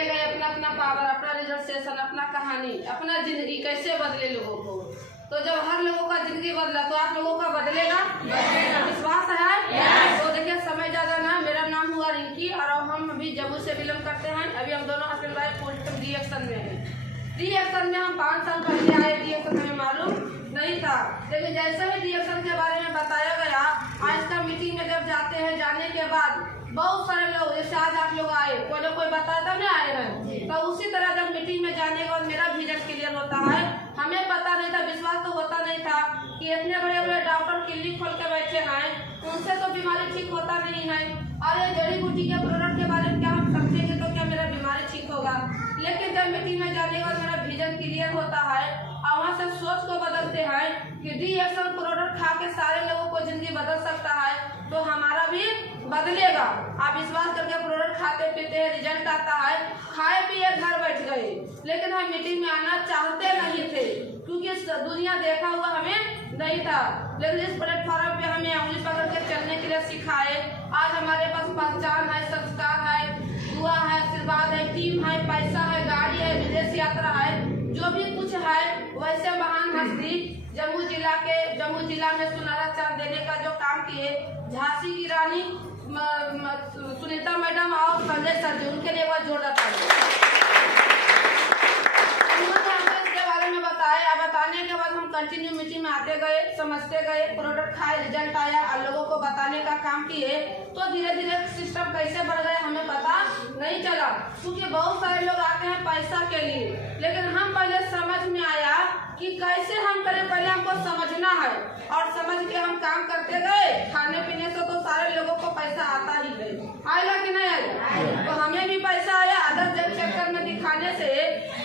चले गए अपना अपना पावर, अपना रिजर्वेशन, अपना कहानी, अपना जिंदगी कैसे बदले लोगों को। तो जब हर लोगों का जिंदगी बदला तो आप लोगों का बदलेगा, विश्वास है। तो देखिए समय ज्यादा ना, मेरा नाम हुआ रिंकी और हम अभी जम्मू से बिलोंग करते हैं। अभी हम दोनों husband wife post D action में है। डी एक्शन में हम 5 साल पहले आए। डी एक्शन हमें मालूम नहीं था, लेकिन जैसे ही डी एक्शन के बारे में बताया गया, आज का मीटिंग में जब जाते हैं, जाने के बाद बहुत सारे लोग, जैसे आज आप लोग आए, कोई बताता नहीं आए हैं, तो उसी तरह जब मीटिंग में जाने के बाद मेरा विजन क्लियर होता है। हमें पता नहीं था, विश्वास तो होता नहीं था कि इतने बड़े बड़े डॉक्टर क्लिनिक खोल के बैठे हैं, उनसे तो बीमारी ठीक होता नहीं है। और ये जड़ी बूटी के प्रोडक्ट के बारे में क्या हम समझेंगे तो क्या मेरा बीमारी ठीक होगा। लेकिन जब मीटिंग में जाने के बाद मेरा विजन क्लियर होता है और वहाँ से सोच को बदलते हैं कि डी एक्शन प्रोडक्ट खा के सारे लोगों को जिंदगी बदल सकता है, तो हमारा भी बदलेगा। आप विश्वास करके प्रोडक्ट खाते पीते हैं, रिजल्ट आता है, खाए पिए घर बैठ गए। लेकिन हम मीटिंग में आना चाहते नहीं थे क्योंकि दुनिया देखा हुआ हमें नहीं था। लेकिन इस प्लेटफॉर्म पे हमें उंगली पकड़ के चलने के लिए सिखाए। आज हमारे पास पहचान है, संस्कार है, दुआ है, आशीर्वाद है, टीम है, पैसा है, गाड़ी है, विदेश यात्रा है, जो भी कुछ है। वैसे महान हस्ती जम्मू जिला में सुनहरा चांद देने का जो काम किए, झांसी की रानी सुनीता मैडम और संजय सर जी, उनके लिए वह जोरदार उन्होंने हमें इसके बारे में बताया। बताने के बाद हम कंटिन्यू मीटिंग में आते गए, समझते गए, प्रोडक्ट खाए, रिजल्ट आया और लोगों को बताने का काम किए। तो धीरे धीरे सिस्टम कैसे बढ़ गया हमें पता नहीं चला, क्योंकि बहुत सारे लोग आते हैं पैसा के लिए। लेकिन हम पहले समझ में आया कि कैसे हम करें, पहले हमको समझना है और समझ के हम काम करते गए। खाने पीने से तो सारे लोगों को पैसा आता ही है, आएगा कि नहीं आएगा। तो हमें भी पैसा आया, अदर जब चक्कर में दिखाने से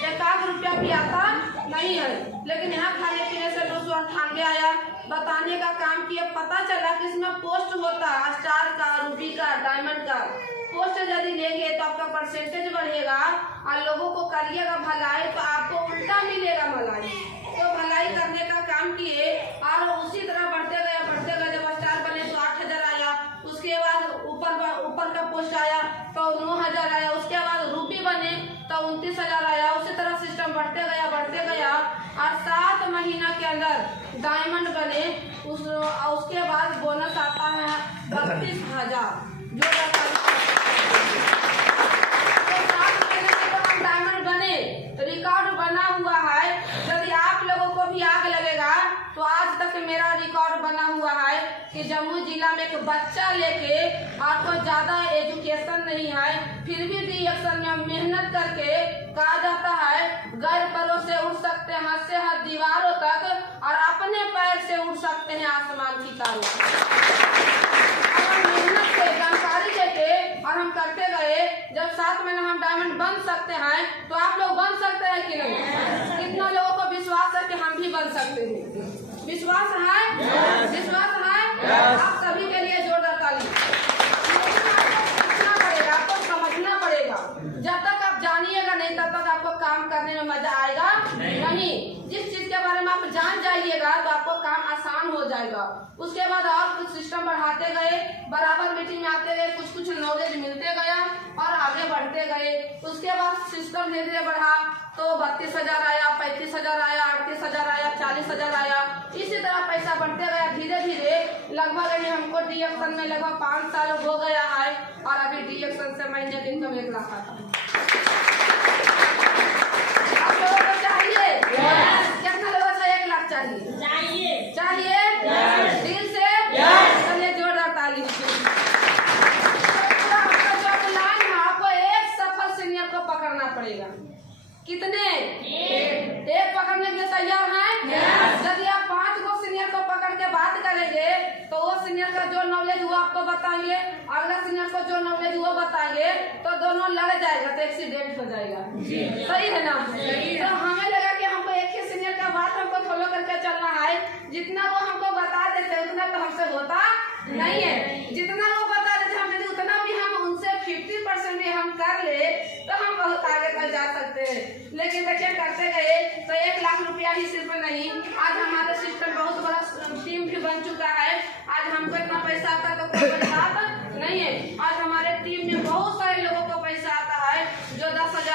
1 रुपया भी आता नहीं है। लेकिन यहाँ खाने पीने से 298 आया। बताने का काम किया, पता चला कि इसमें पोस्ट होता है, स्टार का, रूबी का, डायमंड का। पोस्ट यदि लेंगे तो आपका परसेंटेज बढ़ेगा और लोगों को करिएगा भलाई तो आपको उल्टा मिलेगा मलाई। तो भलाई करने का काम किए और उसी तरह बढ़ते गए। जब स्टार बने तो 8000 आया, उसके बाद ऊपर का पोस्ट आया तो 9000 आया, उसके बाद रूबी बने तो 29000 आया। उसी तरह सिस्टम बढ़ते गया और 7 महीना के अंदर डायमंड बने। उसके बाद बोनस आता है 32000 जो डायमंड बने, रिकॉर्ड बना हुआ है। यदि आप लोगों को भी आग लगेगा तो आज तक मेरा रिकॉर्ड बना हुआ है कि जम्मू जिला में एक बच्चा लेके आपको ज्यादा एजुकेशन नहीं है, फिर भी डी एक्शन में मेहनत करके कहा जाता है गैर परों से उड़ सकते हैं, हाथ से हाथ दीवारों तक और अपने पैर से उड़ सकते हैं आसमान की तारों। मेहनत से जानकारी लेके और हम करते गए। जब 7 महीना हम डायमंड बन सकते हैं तो आप लोग बन सकते हैं कि नहीं? कितना लोगों को विश्वास है कि हम भी बन सकते हैं? विश्वास है? विश्वास है? आप सभी के लिए जोरदार ताली। सीखना पड़ेगा, आपको समझना पड़ेगा। जब तक आप जानिएगा नहीं तब तक आपको काम करने में मजा आएगा नहीं। जिस चीज के बारे में आप जान जाइएगा तो आपको काम आसान हो जाएगा। उसके बाद और कुछ सिस्टम बढ़ाते गए, बराबर मीटिंग में आते गए, कुछ नॉलेज मिलते गया और आगे बढ़ते गए। उसके बाद सिस्टम धीरे धीरे बढ़ा तो 32000 आया, 35000 आया, 38000 आया, 40000 आया। इसी तरह पैसा बढ़ते गया धीरे धीरे। लगभग हमको डी एक्शन में लगभग 5 साल हो गया है और अभी डी एक्शन से महीने की इनकम 1 लाख आता है। आप लोगों को चाहिए? कितना लोगों को 1 लाख चाहिए? चाहिए? दिल से? चलिए जोरदार ताली। आपको एक सफल सीनियर को पकड़ना पड़ेगा। कितने? एक पकड़ने के लिए तैयार हैं? यदि आप 5 को सीनियर को पकड़ के बात करेंगे तो वो सीनियर का जो नॉलेज हुआ आपको बताएंगे, अगला सीनियर को जो नॉलेज हुआ बताएंगे, तो दोनों लड़ जाएगा तो एक्सीडेंट हो जाएगा। सही है ना? तो हमें लगा कि हमको एक ही सीनियर का बात हमको फॉलो करके चलना है। जितना वो हमको बता देते उतना तो हमसे होता नहीं है। जितना वो बता देते हम यदि उतना भी हम उनसे 50% भी हम कर ले तो हम बहुत आगे तक जा सकते हैं। लेकिन देखिए करते गए तो 1 लाख रुपया ही सिर्फ नहीं, आज हमारा सिस्टम बहुत बड़ा टीम भी बन चुका है। आज हमको इतना पैसा आता तो कोई बात नहीं है। आज हमारे टीम में बहुत सारे लोगों को पैसा आता है जो 10,000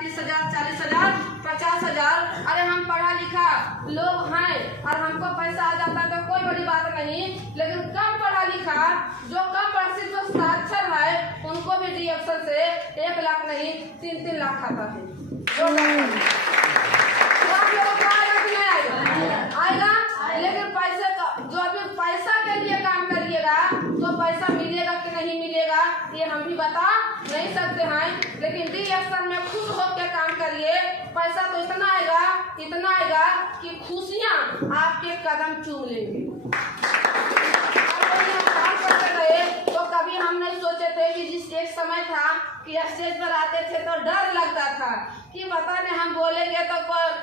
30,000, 40,000, 50,000। अरे हम पढ़ा लिखा लोग हैं और हमको पैसा आ जाता तो कोई बड़ी बात नहीं, लेकिन कम पढ़ा लिखा जो कम पढ़ा जो साक्षर है उनको भी डीएक्शन से 1 लाख नहीं 3-3 लाख खाता है। तो आप लोगों को आएगा कि नहीं आएगा? आएगा। लेकिन पैसे का जो अभी पैसा के लिए काम करिएगा तो पैसा मिलेगा कि नहीं मिलेगा ये हम भी बता नहीं सकते हैं, लेकिन डीएक्शन में खुश होकर काम करिए। पैसा तो इतना आएगा कि खुशियाँ आपके कदम चूम लेंगे। तो कभी हम नहीं सोचे थे कि जिस एक समय था कि स्टेज पर आते थे तो डर लगता था कि पता नहीं हम बोलेंगे तो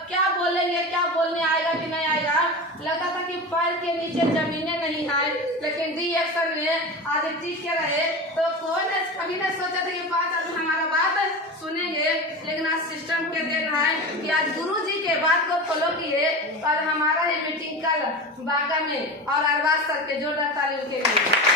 क्या बोलेंगे, क्या बोलने आएगा कि नहीं आएगा। लगता था कि पैर के नीचे जमीनें नहीं है, लेकिन डीएक्शन में आज टिक के रहे तो कोई ने कभी नहीं सोचा था कि 5 आदमी हमारा बात सुनेंगे। लेकिन आज सिस्टम के देन है कि आज गुरुजी के बात को फॉलो किए और हमारा ये मीटिंग कल बांका में और अरबाज सर के जोरदार तालियों के लिए